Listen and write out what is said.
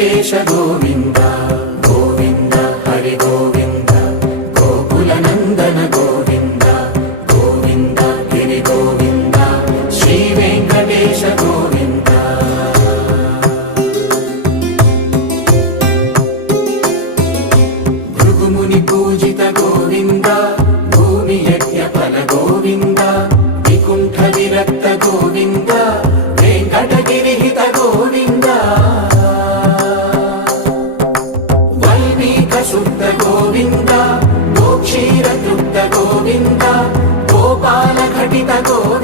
వెంకటేశ గోవింద గోవింద హరి గోవింద గోకుల నందన గోవింద గోవింద గిరి గోవింద శ్రీ వెంకటేశ గోవింద భృగుముని పూజిత గోవింద భూమి యజ్ఞ ఫల గోవింద వికుంఠ విరక్త గోవింద వెంకటగిరిహిత గోవింద వల్మీక శుద్ధ గోవింద గోక్షీర తృప్త గోవింద గోపాల ఘటిత గోవింద